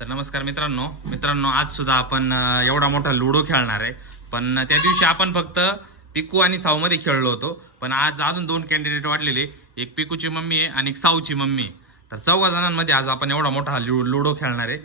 तर नमस्कार मित्रांनो आज सुद्धा आपण एवढा मोठा लुडो खेळणार आहे. पण त्या दिवशी आपण फक्त पिकू आणि साऊ मध्ये खेळलो होतो. पण आज अजून दोन कॅन्डिडेट वाढलेले, एक पिकूची मम्मी आहे आणि एक साऊची मम्मी आहे. तर 4 जणांमध्ये आज आपण एवढा मोठा लुडो खेळणार आहे.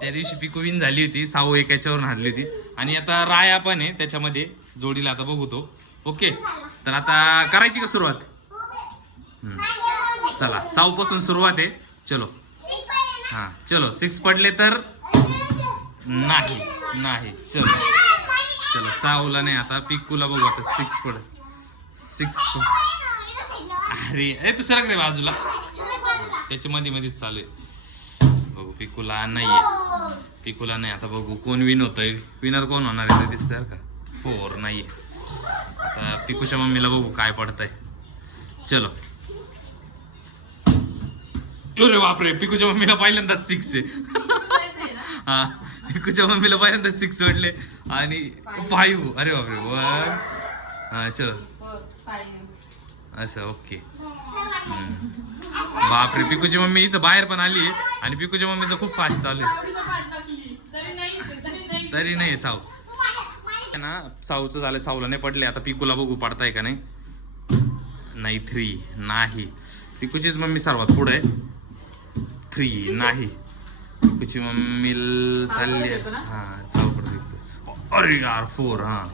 त्या दिवशी पिकू विन झाली होती, साऊ एक याच्यावरून हारली होती आणि आता राया पण आहे त्याच्यामध्ये जोडीला. आता बघू तो. ओके, तर आता करायची का सुरुवात? चला, साऊ पासून सुरुवात आहे. चलो हा चलो. 6 पडले तर नाही. चलो साऊला नाही, आता पिकूला बघू. आता 6 पड 6. अरे तू सरक रे बाजूला, त्याच्या मध्येच चालू आहे. बघू पिकूला नाही. आता बघू कोण विन होतोय. विनर कोण होणार आहे ते दिसतंय का? 4 नाहीये. आता पिकूच्या मम्मीला बघू काय पडतंय. चलो. अरे बापरे, पिकूच्या मम्मीला पहिल्यांदा 6 आहे. हा, पिकूच्या मम्मीला पहिल्यांदा 6 वाटले आणि 5. अरे बापरे, 1. हा चलो असं. ओके. बापरे, पिकूची मम्मी इथं बाहेर पण आली आहे आणि पिकूच्या मम्मीचं खूप फास्ट चालू आहे. तरी नाही साऊ ना. साऊचं झालं, साऊला नाही पडले. आता पिकूला बघू पडताय का नाही. 3 नाही. पिकूचीच मम्मी सर्वात पुढे आहे. 3 नाही. पिकूची मम्मी चालली आहे. हा साऊकडे. अरे यार 4. हा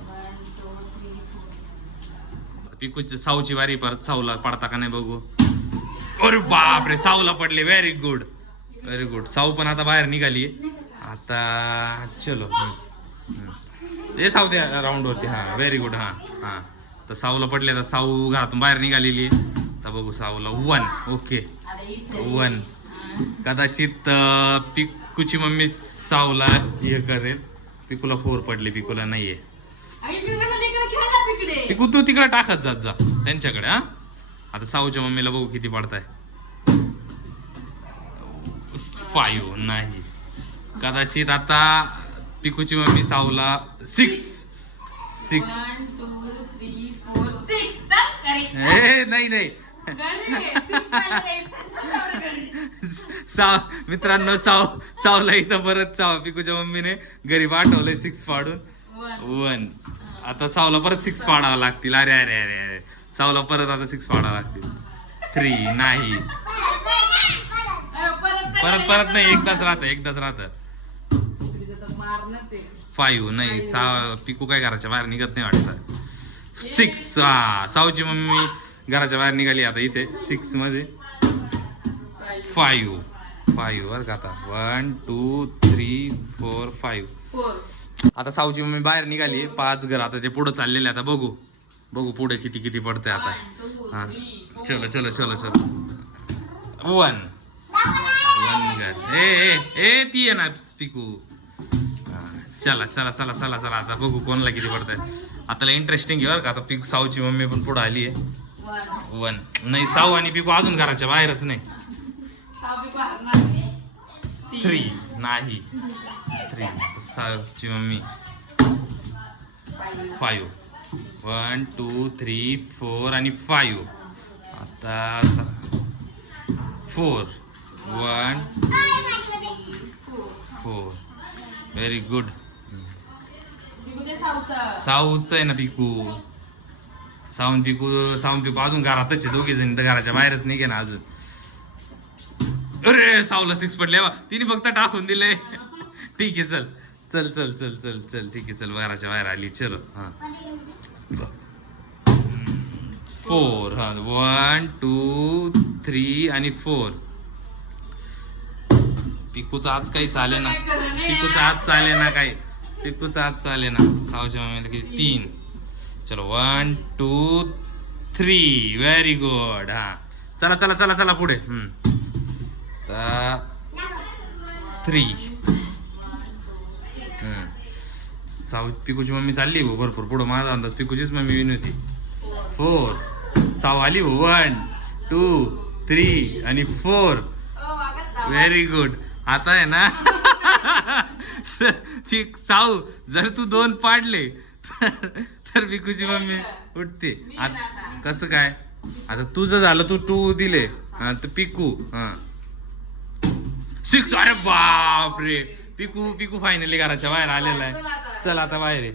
पिकूची साऊची वारी, परत साऊला पडता का नाही बघू. अरे बापरे, साऊला पडले. Very good. साऊ पण आता बाहेर निघाली. आता चलो. हे साऊ त्या राऊंड वरती. हा व्हेरी गुड. हा तर साऊला पडले. आता साऊ घरातून बाहेर निघालेली. आता बघू साऊला 1. ओके 1. कदाचित पिकूची मम्मी साऊला हे करेल. पिकूला 4 पडले. पिकूला नाहीये. पिकू तू तिकडे टाकत जा त्यांच्याकडे. हा आता साऊच्या मम्मीला बघू किती पडताय. 5 नाही. कदाचित आता पिकूची मम्मी साऊला 6. नाही. मित्रांनो, साऊला इथं परत पिकूच्या मम्मीने घरी पाठवलंय 6 पाडून. 1. आता साऊला परत 6 पाडावं लागतील. अरे साऊला परत आता 6 पाडावं लागतील. 3 नाही. परत नाही. एकदाच राहत. 5 नाही. पिकू काय घराच्या बाहेर निघत नाही वाटतं. 6. साऊची मम्मी घराच्या बाहेर निघाली आता इथे 6 मध्ये. 5 वर का आता. 1 2 3 4 5. आता साऊची मम्मी बाहेर निघाली. 5 घर आता ते पुढे चाललेले. आता बघू पुढे किती पडतंय आता. हा चलो. 1 निघाल. ए ती आहे ना पिकू. चला. आता बघू कोणाला किती पडतंय. आता इंटरेस्टिंग आहे बरं का. आता साऊची मम्मी पण पुढे आली आहे. 1 नाही. साऊ आणि पिकू अजून घराच्या बाहेरच नाही. 3 नाही. 3 साऊची मम्मी 5. 1 2 3 4 आणि 5. आता 4. 1 4. Very good. साऊच आहे ना पिकू. साऊन पिकू अजून घरातच आहे. दोघे जण तर घराच्या बाहेरच निघे ना अजून. अरे साऊला 6 पडले. तिने फक्त टाकून दिले. ठीक आहे चल. ठीक आहे चल. घराच्या बाहेर आली. चलो. हा 4. हा 1 2 3 आणि 4. पिकूचा आज काही चाले ना. साऊच्या मम्मीला किती 3. चलो 1 2 3. Very good. हा चला पुढे. 3. साऊ पिकूची मम्मी चालली भरपूर पुढे. माझा अंदाज पिकूचीच मम्मी विन होती. 4. साऊ आली 1 2 3 आणि 4. Very good. आता आहे ना साऊ जर तू 2 पाडले तर पिकूची मम्मी उठते. कसं काय? आता तुझं झालं, तू 2 दिले. हा तर पिकू. हा 6. अरे बापरे, पिकू पिकू फायनली घराच्या बाहेर आलेला आहे. चल आता बाहेर आहे.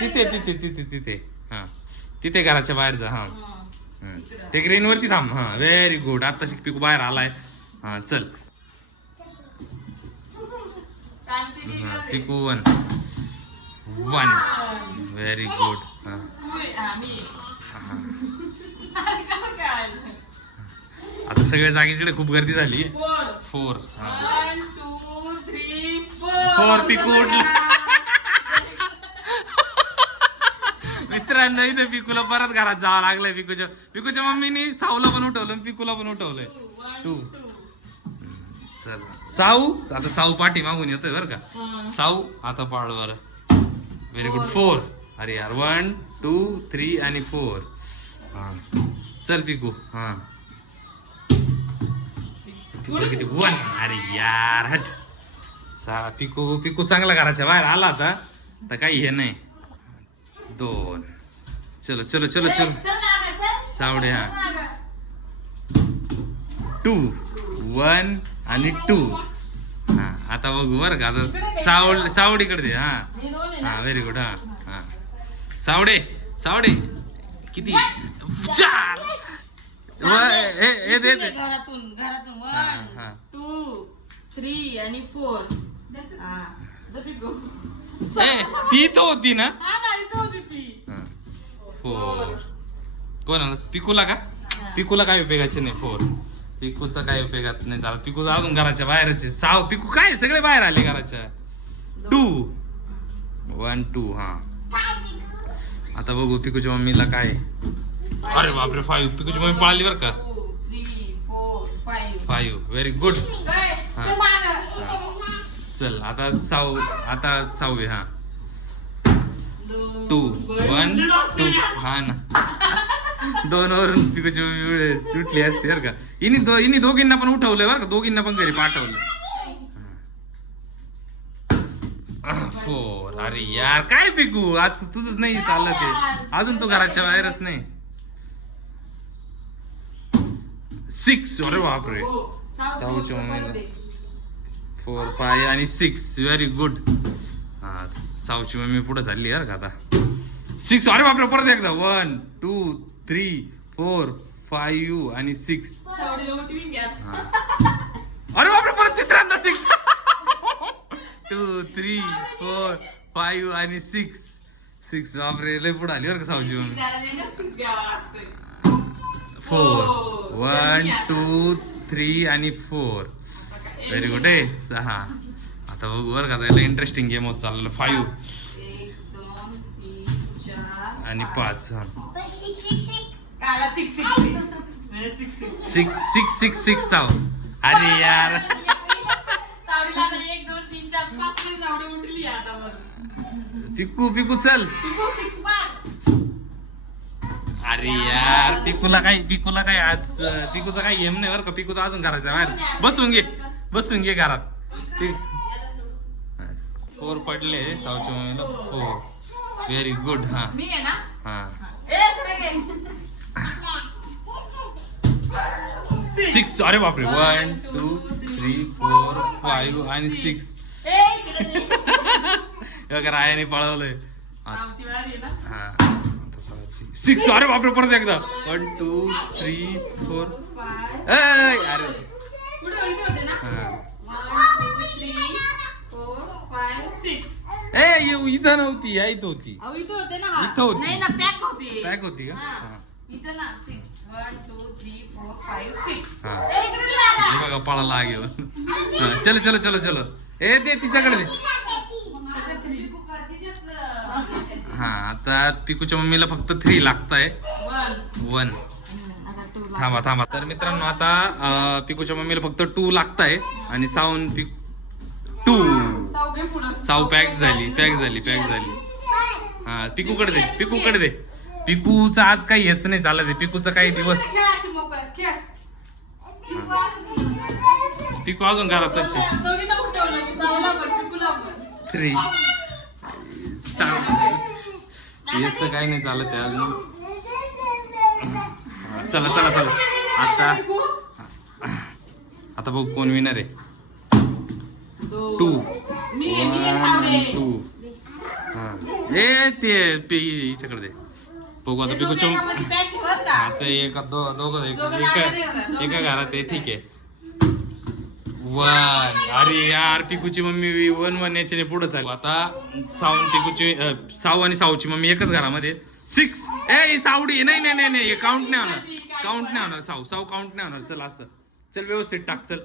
तिथे तिथे तिथे तिथे हा, तिथे घराच्या बाहेर जा. हा ते ग्रीन वरती थांब. हा व्हेरी गुड. आता पिकू बाहेर आलाय. हा चल. पिकू 1 व्हेरी गुड. आता सगळ्या जागेकडे खूप गर्दी झाली. 4. 1 2 3 4 पिकू उठला. मित्रांनो इथे पिकूला परत घरात जावं लागलंय. पिकूच्या मम्मीनी साऊला पण उठवलं, पिकूला पण उठवलंय. 2. चल साऊ. आता साऊ पाठी मागून येतोय बरं का. साऊ आता पाळवर. Very good. 4. अरे यार 1 2 3 आणि 4. हा चल पिकू. हा पिकू किती 1. अरे यार हट. पिकू चांगला घराच्या बाहेर आला आता तर काही हे नाही. 2. चलो चलो चलो चलो सावडे. हा 2 1 आणि 2. हा आता बघू बरं का. आता सावडीकडे दे. हा हा व्हेरी गुड. हा हा सावडे सावडे किती 4. दे दे. घरातून 1 2 3 आणि 4. ती तो होती ना. 4. कोणाला पिकूला का. पिकूला काय उपयोगाचे नाही. 4 पिकूचा काय उपयोगात नाही झाला. पिकूचा अजून घराच्या बाहेरच. साव पिकू काय सगळे बाहेर आले घराच्या. 2 1 2. हा आता बघू पिकूच्या मम्मीला काय. अरे बापरे 5. पिकूची मम्मी पळाली बरं का. 5 व्हेरी गुड. चल आता साऊ आहे. हा 2 1 2. हा ना 2 वरून पिकूची मम्मी तुटली असते बरं का. इनी दोघींना पण उठवलंय बरं का. दोघींना पण घरी पाठवलं. 4. अरे यार काय पिकू आज तुझंच नाही चाललं ते. अजून तू घराच्या बाहेरच नाही. 6. अरे बापरे साऊच्या मम्मीला 4 5 आणि 6 व्हेरी गुड. हा साऊची मम्मी पुढे चालली यार का आता. 6. अरे बापरे परत एकदा 1 2 3 4 5 आणि 6. अरे बापरे परत तिसऱ्यांदा 6. 2 3 4 5 आणि 6 बापरे लय पुढे आली बरं का साऊची मम्मी. 4 1 2 3 आणि 4 व्हेरी गुड. 6. आता बघू बरं का त्याला इंटरेस्टिंग गेम होत चाललं. 5 आणि 5. 6 साव. अरे यार पिकू चल. अरे यार पिकूला काय आज पिकूचा काही गेम नाही बरं का. पिकू तर अजून घराच्या बाहेर. बसून घे घरात. 4 पडले साऊच्या मम्मीला. 4 व्हेरी गुड. हा हा 6. अरे बापरे 1 2 3 4 5 आणि 6. रायाने पळवलंय. हा 6. अरे बापरे परत एकदा 1 2 3 4 अरे इथं नव्हती. इथं होती. इथं होती. पॅक होती का. बघा पळाला घेऊन. चलो चलो चलो चलो. दे तिच्याकडे दे. हा आता पिकूच्या मम्मीला फक्त 3 लागताय. 1 थांबा. तर मित्रांनो आता पिकूच्या मम्मीला फक्त 2 लागताय आणि साऊन 2. साऊ पॅक झाली. हा पिकूकडे दे. पिकूचा आज काही हेच नाही चालत. पिकूचा काही दिवस पिकू अजून घरातच 3. याच काही नाही चालत आहे अजून. चला आता बघू कोण विनर आहे. टू मी 1 2 हा ए ते हिच्याकडे दे बघू आता पिकूच्या आता दोघं एका घरात आहे ठीक आहे 1 अरे यार पिकूची मम्मी 1 1 याच्याने पुढे चालू आता साऊ आणि साऊची मम्मी एकच घरामध्ये 6 ए सावडी नाही नाही नाही काउंट नाही होणार साऊ काउंट नाही होणार चल असं चल व्यवस्थित टाक चल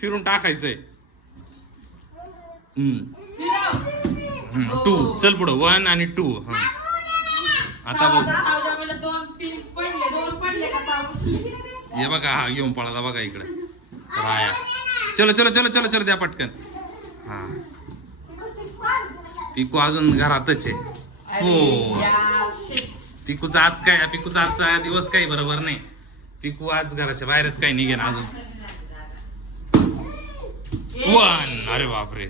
फिरून टाकायचंय 2 चल पुढं 1 आणि 2 आता बघ हे बघा हा घेऊन पळाला बघा इकडे राया चलो चलो चलो चलो चलो द्या पटकन हा पिकू अजून घरातच आहे 4 पिकूचा आजचा दिवस काही बरोबर नाही पिकू आज घराच्या बाहेरच काही निघेन अजून 1 अरे बापरे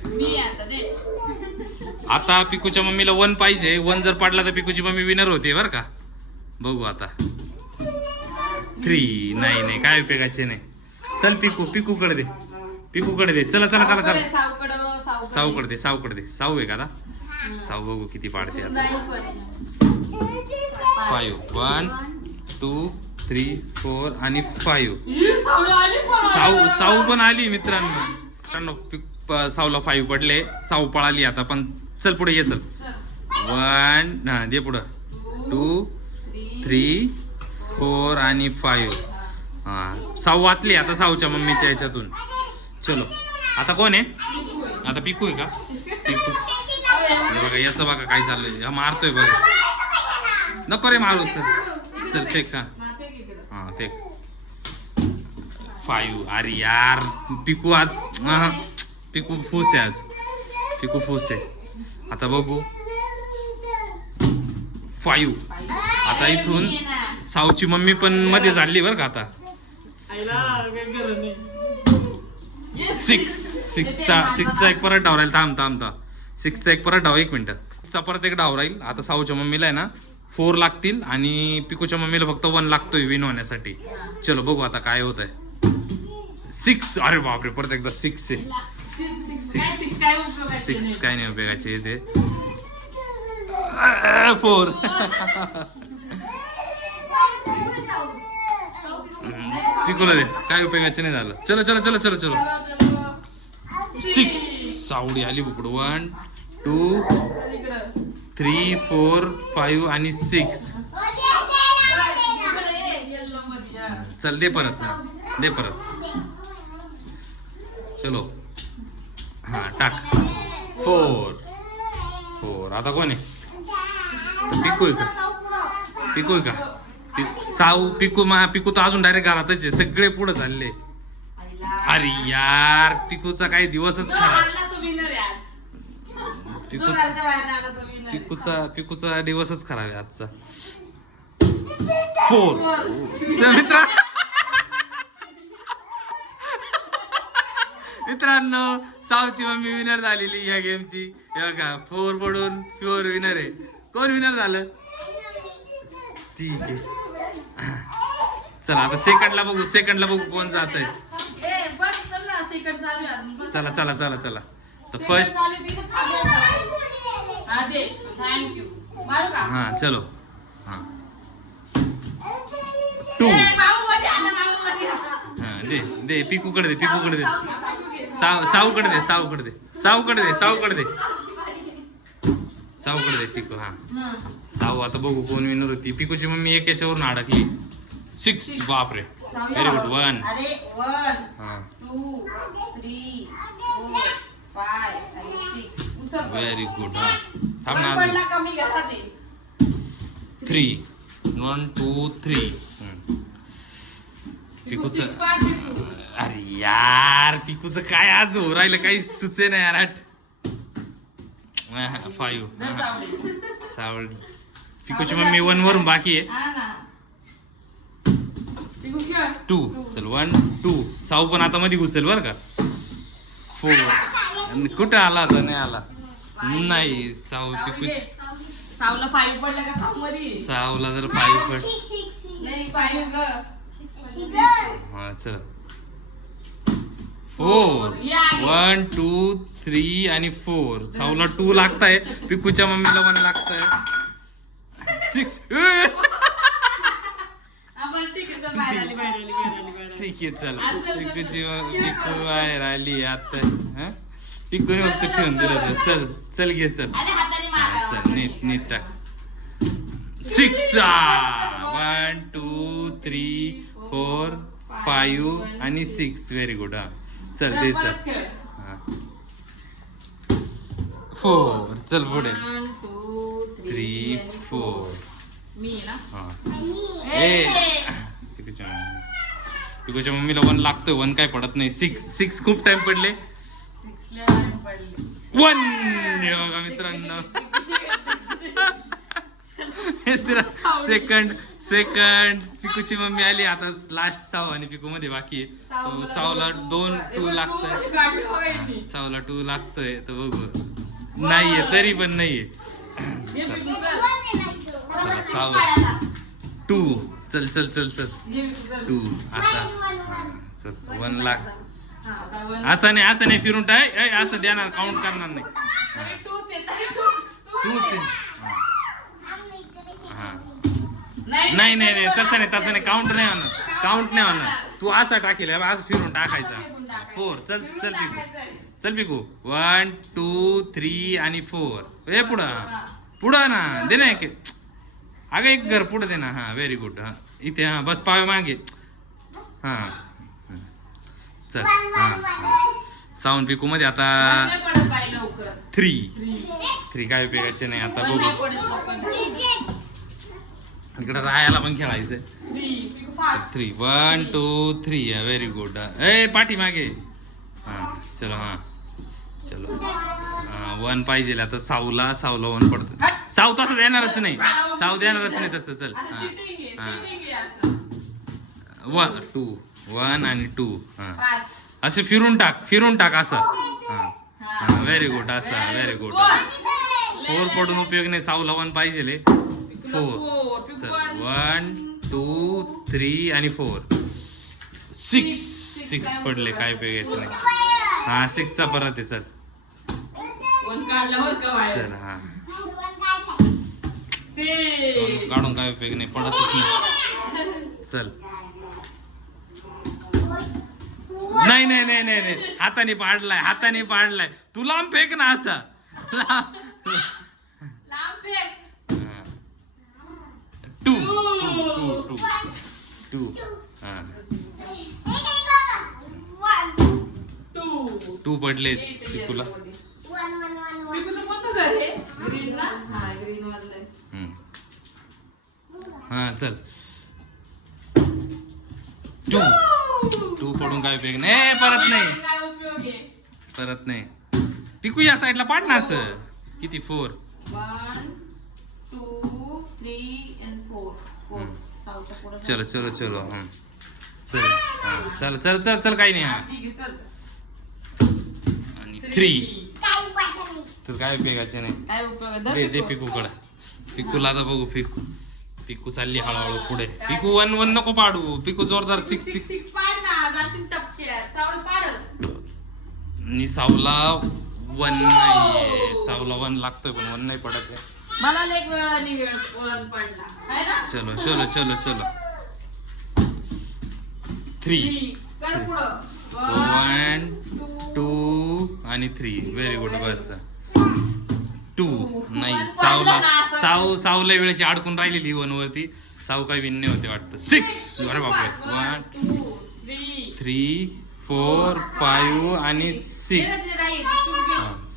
आता पिकूच्या मम्मीला 1 पाहिजे 1 जर पडला तर पिकूची मम्मी विनर होते बर का बघू आता 3 नाही काय उपयोगाचे नाही चल पिकूकडे दे चला साऊकडे दे साऊ आहे का आता साऊ बघू किती पाडते आता 5 1 2 3 4 आणि 5 साऊ पण आली मित्रांनो साऊला 5 पडले साऊ पळाली आता पण चल पुढे ये चल 1 हा दे पुढं 2 3 4 आणि 5 हा साऊ वाचली आता साऊच्या मम्मीच्या याच्यातून चलो आता कोण आहे आता पिकू आहे का पिकू बघा याचं बघा काय चाललंय हा मारतोय बघा नको रे मारू चल फेक हा फेक 5 अरे यार पिकू आज पिकू फुस आहे आता बघू 5 आता इथून साऊची मम्मी पण मध्ये झाली बरं का आता 6चा एक परत डाव राहील थांब 6चा एक परत डाव 1 मिनिट 6चा परत एक डाव राहील आता साऊच्या मम्मीला आहे ना 4 लागतील आणि पिकूच्या मम्मीला फक्त 1 लागतोय विन होण्यासाठी चलो बघू आता काय होत आहे 6 अरे बापरे परत एकदा 6 आहे 6 काय नाही उपयोगाचे ते 4 पिकूला दे काय उपयोगाचे नाही झालं चलो चलो चलो चलो चलो 6 सावडी आली बुकड 1 2 3 4 5 आणि 6 चल दे परत चलो हा टाक 4 आता कोण आहे पिकू आहे का साऊ पिकू तर अजून डायरेक्ट घरातच आहे सगळे पुढे चालले अरे यार पिकूचा काही दिवसच खराब पिकूचा दिवसच खराब आहे आजचा 4 मित्रांनो साऊची मम्मी विनर झालेली या गेमची हे बघा 4 पडून 4 विनर आहे कोण विनर झालं ठीक आहे चला आता सेकंडला बघू कोण जात आहे चला तर फर्स्ट हा चलो हा 2 हा दे पिकूकडे दे साऊकडे दे पिकू हा साऊ आता बघू कोण विनर होती पिकूची मम्मी एक याच्यावरून अडकली 6 बापरे व्हेरी गुड 1 हा 2 3 4 5 6 व्हेरी गुड हा थांब ना 3 1 2 3 पिकूचं अरे यार पिकूचं काय आज हो राहिलं काही सुचे ना यार 5 सावळी पिकूची मम्मी 1 वरून बाकी आहे 2 चल 1 2 साऊ पण आता मध्ये घुसेल बर का 4 कुठं आला आता नाही आला नाही साऊ पिकूची साऊला 5 पडला का साऊ मध्ये साऊला जर 5 पड नाही 5 ग हा चल 4 हे आहे. 1 2 3 आणि 4 साऊला 2 लागताय पिकूच्या मम्मीला 1 लागताय 6 आपण ठीक आहे, चल, बाहेर आली. ठीक आहे चल चल, चल, पिकूची चल. पिकू बाहेर आली आता हं? पिकूने फक्त ठेवून दिलं होतं. चल चल घे चल आणि हाताने हा, मारावं. चल नीट टाक 6 1 2 3 4 5 आणि 6 व्हेरी गुड हा चल दे चल परत खेळ. हा 4 चल पुढे 1 2 3 आणि 4 मी आहे ना. हा ए! पिकूच्या मम्मीला 1 लागतोय 1 काय पडत नाही 6 खूप टाइम पडले 6 ला line पडली. 1 हे बघा मित्रांनो सेकंड पिकूची मम्मी आली आता लास्ट साव आणि पिकू मध्ये बाकी आहे सावला 2 लागतोय काढलं बघा यांनी. हा, सावला 2 लागतोय तर बघू नाहीये तरी पण नाहीये घे पिकू, चल. चला साव 2 चल चल चल चल घे पिकू, चल. 2 आता हा, चल 1 लाख हा, आता one. असं नाही फिरून टाय ए, असं देणार काउंट करणार नाही तरी twoच आहे, तरी two. तूच आहे. हा. नाही नाही तसं नाही काउंट नाही होणार तू असा टाकेल हे बघ, असं फिरून टाकायचा 4 चल चल पिकू 1 2 3 आणि 4 ए पुढं ना दे ना एक अगं एक घर पुढं दे ना हा व्हेरी गुड हा इथे हा बस पावे मागे हा चल हा साऊंड पिकू मध्ये आता 3 काय उपयोगाचे नाही आता बघू इकडे राहायला पण खेळायचंय 3 1 2 3 व्हेरी गुड ए पाठी मागे हा चलो हा 1 पाहिजे आता साऊला 1 पडत साऊ तसं देणारच नाही तसं चल हा 1 आणि 2 हा असे फिरून टाक असं हा व्हेरी गुड असं व्हेरी गुड 4 पडून उपयोग नाही साऊला 1 पाहिजे 4 चल 1 2 3 आणि 4 6 पडले काय उपयोगायचं नाही हा 6 चा परत आहे चल चल हा सोनं काढून काय उपयोग नाही पडतच नाही चल नाही हाताने पाडलाय तू लांब फेक ना असा टू पडलेस पिकूला हा चल 2 पडून काय उपयोग नाही परत नाही पिकू या साईडला पाड ना असं किती 4 1 2 3 and 4 चलो चल चल काही नाही हा ठीक आहे, चल. आणि 3 तर काय उपयोगाचे नाही काय उपयोग दे पिकूला आता बघू पिकू चालली हळूहळू पुढे पिकू 1 नको पाडू पिकू जोरदार 6 पाड ना, जाशील टपक्यात. चावडं पाडल. आणि सावला 1 नाहीये सावला 1 लागतोय पण 1 नाही पडत आहे मला एक वेळ पडला है ना. चलो 3 कर पुढं 1 2 आणि 3 व्हेरी गुड बस 2 नाही सावला वेळेची अडकून राहिलेली 1 वरती साऊ काही विन नाही होते वाटतं 6 अरे बापरे 1 2 3 4 5 आणि 6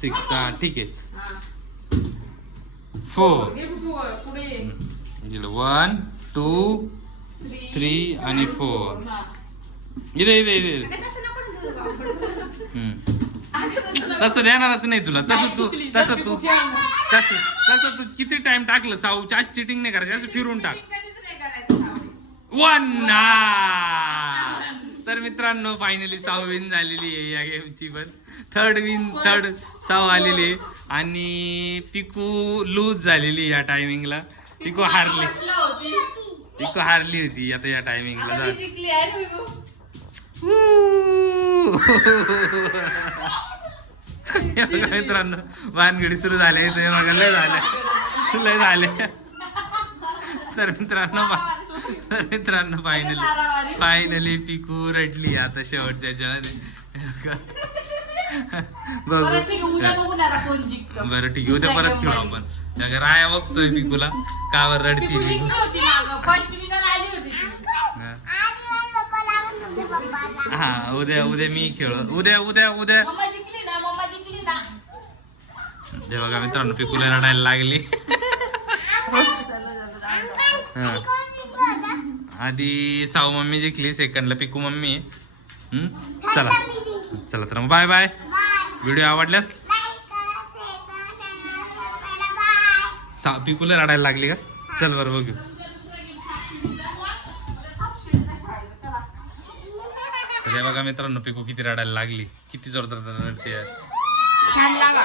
6 ठीक आहे 4 पुढे 1 2 3 आणि 4 इथे तसं देणारच नाही तुला तसं तू किती टाइम टाकलं साऊ जास्त चिटिंग नाही करायची असं फिरून टाक 1 तर मित्रांनो फायनली साऊ विन झालेली आहे या गेमची पण थर्ड साऊ आलेली आहे आणि पिकू लूज झालेली या टायमिंगला पिकू हारली होती आता या टायमिंगला हे बघा मित्रांनो वानगडी सुरू झाले ते बघा लय झाले तर मित्रांनो फायनली पिकू रडली आता शेवटच्या ह्याच्यामध्ये बघ बरं ठीक आहे, उद्या बघू ना आता कोण जिंकतं. बरं ठीक आहे उद्या परत खेळू आपण त्या राया बघतोय पिकूला कावर रडती पिकू पिकू जिंकली होती मागं. फर्स्ट विनर आली होती ती. हा उद्या मी खेळ उद्या मम्मा जिंकली ना हे बघा मित्रांनो पिकूला रडायला लागली हा. आधी साऊ मम्मी जिंकली सेकंडला पिकू मम्मी चला तर मग बाय बाय व्हिडिओ आवडल्यास पिकूला रडायला लागली का चल बरं बघू हे बघा मित्रांनो पिकू किती रडायला लागली किती जोरदार रडते छान लागा